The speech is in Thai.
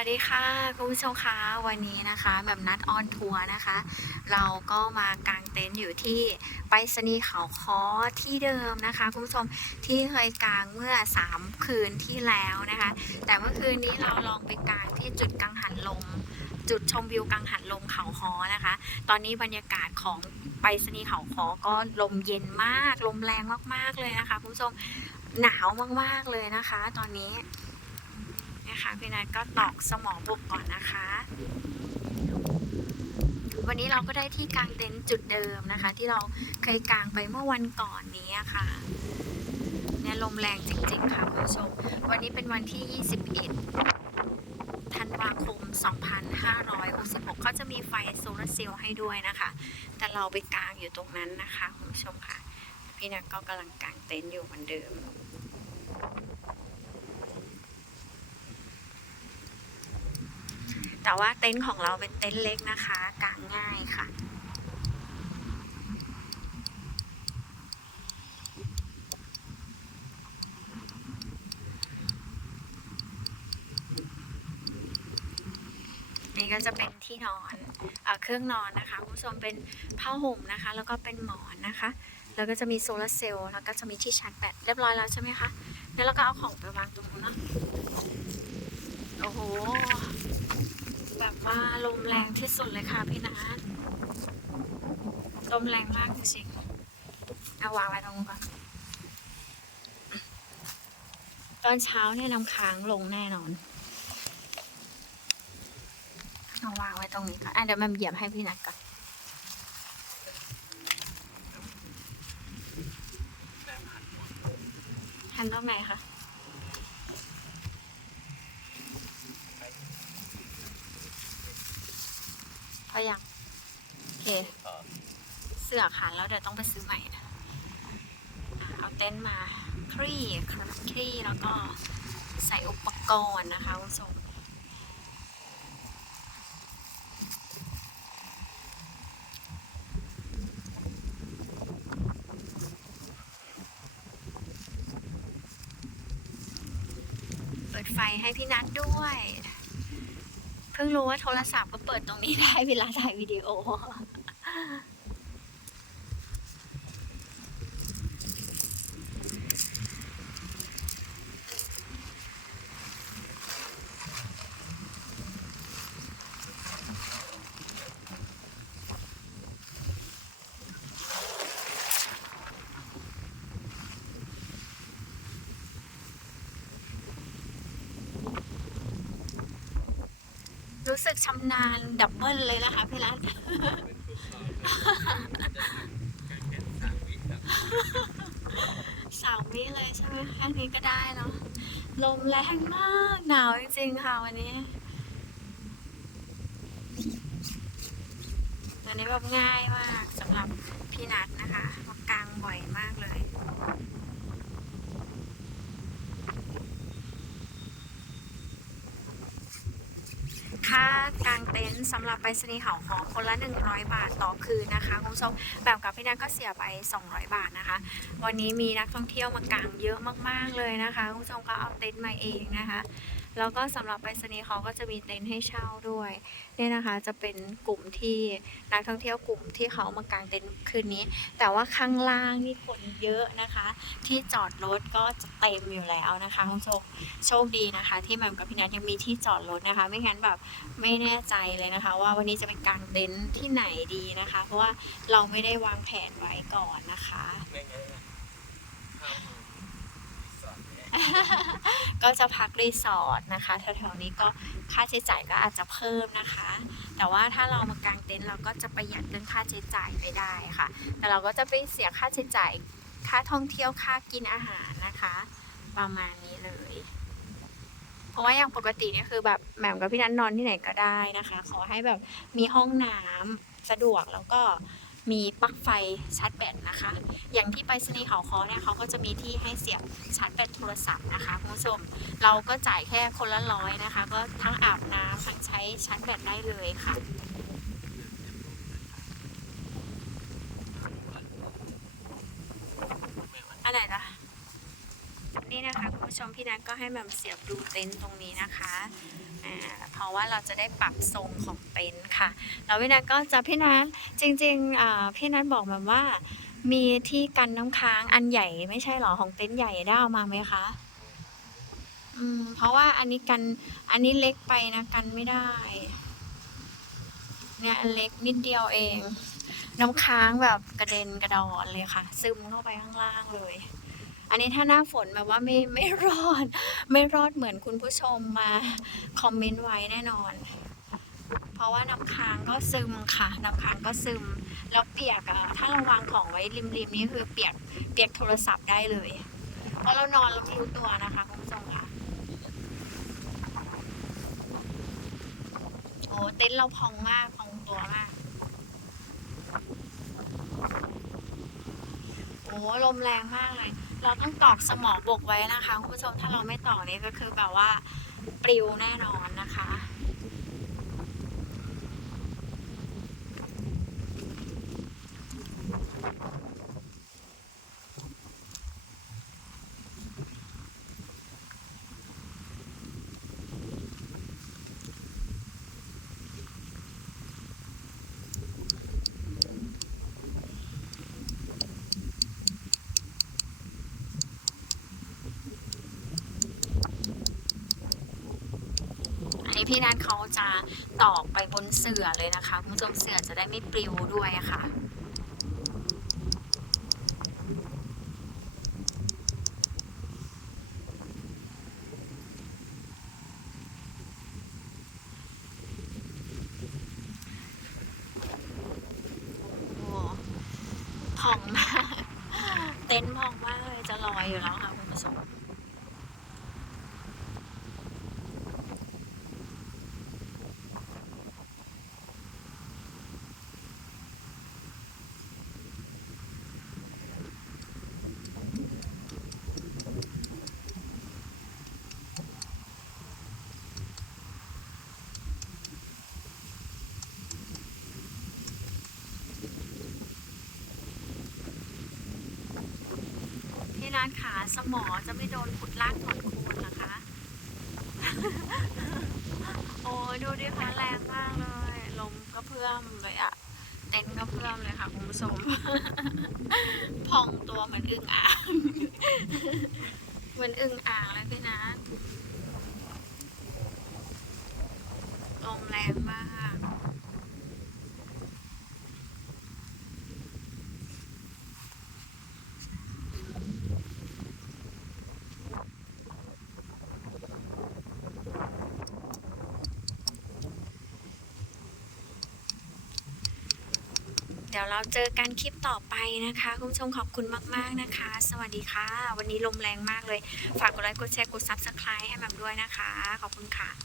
วัสดีค่ะคุณผู้ชมคะวันนี้นะคะแบบนัดออนทัวร์นะคะ เราก็มากางเต็นท์อยู่ที่ไปรษณีย์เขาคอที่เดิมนะคะคุณผู้ชมที่เคยกางเมื่อ 3 คืนที่แล้วนะคะ แต่เมื่อคืนนี้เราลองไปกางที่จุดกังหันลมจุดชมวิวกังหันลมเขาคอนะคะ ตอนนี้บรรยากาศของไปรษณีย์เขาคอก็ลมเย็นมากลมแรงมากๆเลยนะคะคุณผู้ชมหนาวมากๆเลยนะคะ ตอนนี้ นะคะพี่นัทก็ตอกสมองบกก่อนนะคะ วันนี้เราก็ได้ที่กางเต็นท์จุดเดิมนะคะ ที่เราเคยกางไปเมื่อวันก่อนนี้ค่ะเนี่ยลมแรงจริงๆค่ะคุณผู้ชม วันนี้เป็นวันที่ 21 ธันวาคม 2566ก็จะมีไฟโซลาร์เซลล์ให้ด้วยนะคะ แต่เราไปกางอยู่ตรงนั้นนะคะคุณผู้ชมค่ะ พี่นัทก็กำลังกางเต็นท์อยู่เหมือนเดิม แต่ว่าเต็นท์ของเราเป็นเต็นท์เล็กนะคะกางง่ายค่ะ นี่ก็จะเป็นที่นอนเอเครื่องนอนนะคะคุณผู้ชมเป็นผ้าห่มนะคะ แล้วก็เป็นหมอนนะคะ แล้วก็จะมีโซลาร์เซลล์แล้วก็จะมีที่ชาร์จแบตเรียบร้อยแล้วใช่ไหมคะแล้วเราก็เอาของไปวางตรงนู้นเนาะโอ้โห แบบว่าลมแรงที่สุดเลยค่ะพี่นัทลมแรงมากจริงๆเอาวางไว้ตรงนู้นก่อนตอนเช้าเนี่ยน้ำค้างลงแน่นอนเอาวางไว้ตรงนี้ก่อนอะเดี๋ยวแม่เหยียบให้พี่นัทก่อนหันตรงไหนคะ อยังโอเค เสื้อขาดแล้วเดี๋ยวต้องไปซื้อใหม่นะเอาเต็นท์มาคลี่คลี่แล้วก็ใส่อุปกรณ์นะคะคุณผู้ชมเปิดไฟให้พี่นัทด้วย เพิ่งรู้ว่าโทรศัพท์ก็เปิดตรงนี้ได้เวลาถ่ายวิดีโอ รู้สึกชำนาญดับเบิลเลยนะคะพี่รัตสามวิเลยใช่ไหมแค่นี้ก็ได้เนาะลมแรงมากหนาวจริงๆค่ะวันนี้ตัวนี้แบบง่ายมากสำหรับพี่นัทนะคะมากางบ่อยมากเลย ค่ากางเต็นท์ สำหรับไปรษณีย์เขาของคนละ 100 บาทต่อคืนนะคะคุณผู้ชมแบบกับพี่นัทก็เสียไป 200 บาทนะคะ วันนี้มีนักท่องเที่ยวมากางเยอะมากๆเลยนะคะคุณผู้ชมก็เอาเต็นท์มาเองนะคะ แล้วก็สำหรับไปรษณีย์เขาก็จะมีเต็นท์ให้เช่าด้วยเนี่ยนะคะจะเป็นกลุ่มที่นักท่องเที่ยวกลุ่มที่เขามากางเต็นท์คืนนี้ แต่ว่าข้างล่างนี่คนเยอะนะคะ ที่จอดรถก็จะเต็มอยู่แล้วนะคะคุณผู้ชมโชคดีนะคะ ที่แมมกับพี่นัทยังมีที่จอดรถนะคะ ไม่งั้นแบบไม่แน่ใจเลยนะคะ ว่าวันนี้จะเป็นกางเต็นท์ที่ไหนดีนะคะ เพราะว่าเราไม่ได้วางแผนไว้ก่อนนะคะ ก็จะพักรีสอร์ทนะคะแถวๆนี้ก็ค่าใช้จ่ายก็อาจจะเพิ่มนะคะ แต่ว่าถ้าเรามากางเต็นท์เราก็จะประหยัดเรื่องค่าใช้จ่ายไปได้ค่ะ แต่เราก็จะไปเสียค่าใช้จ่ายค่าท่องเที่ยวค่ากินอาหารนะคะ ประมาณนี้เลย เพราะว่าอย่างปกติเนี่ยคือแบบแหม่มกับพี่นันนอนที่ไหนก็ได้นะคะ ขอให้แบบมีห้องน้ำสะดวกแล้วก็ มีปลั๊กไฟชาร์จแบตนะคะ อย่างที่ไปรษณีย์เขาคอเนี่ยเขาก็จะมีที่ให้เสียบชาร์จแบตโทรศัพท์นะคะคุณผู้ชมเราก็จ่ายแค่คนละร้อยนะคะ ก็ทั้งอาบน้ำทั้งใช้ชาร์จแบตได้เลยค่ะอะไรนะนี่นะคะคุณผู้ชมพี่นัทก็ให้แหม่มเสียบดูเต็นท์ตรงนี้นะคะ เพราะว่าเราจะได้ปรับทรงของเต็นท์ค่ะ แล้วพี่นัทก็จะพี่นัทจริงๆพี่นัทบอกแบบว่า มีที่กันน้ำค้างอันใหญ่ไม่ใช่หรอของเต็นท์ใหญ่ได้เอามาไหมคะอืมเพราะว่าอันนี้กันอันนี้เล็กไปนะกันไม่ได้ เนี่ยอันเล็กนิดเดียวเอง น้ำค้างแบบกระเด็นกระดอนเลยค่ะ ซึมเข้าไปข้างล่างเลย อันนี้ถ้าหน้าฝนแบบว่าไม่ไม่รอด ไม่รอดเหมือนคุณผู้ชมมาคอมเมนต์ไว้แน่นอน เพราะว่าน้ำค้างก็ซึมค่ะ น้ำค้างก็ซึม แล้วเปียกอะถ้าเราวางของไว้ริมๆนี่คือเปียกเปียกโทรศัพท์ได้เลย เพราะเรานอนเราไม่รู้ตัวนะคะคุณผู้ชมค่ะโอ้เต็นท์เราพองมากพองตัวมากโอ้ลมแรงมากเลย เราต้องตอกสมอบกไว้นะคะคุณผู้ชมถ้าเราไม่ตอกนี่ก็คือแบบว่าปลิวแน่นอนนะคะ อั นนี้พี่นัทเขาจะตอกไปบนเสื่อเลยนะคะคุณผู้ชมเสื่อจะได้ไม่ปลิวด้วยะค่ะโอ้พองมาก เต็นท์พองมากเลยจะลอยอยู่แล้วค่ะคุณผู้ชม พี่นัทขาสมอจะไม่โดนขุดลากถอนโคนเหรอคะ โอ้ยดูดิคะแรงมากเลย ลมก็เพื่อมเลยอะเต็นก็เพื่อมเลยค่ะคุณผู้ชมพองตัวเหมือนอึ่งอ่างเหมือนอึ่งอ่างเลยพี่นัทลมแรงมาก เดี๋ยวเราเจอกันคลิปต่อไปนะคะ คุณผู้ชมขอบคุณมาก ๆนะคะ สวัสดีค่ะ วันนี้ลมแรงมากเลย ฝากกดไลค์กดแชร์กด Subscribe ให้แหม่มด้วยนะคะ ขอบคุณค่ะ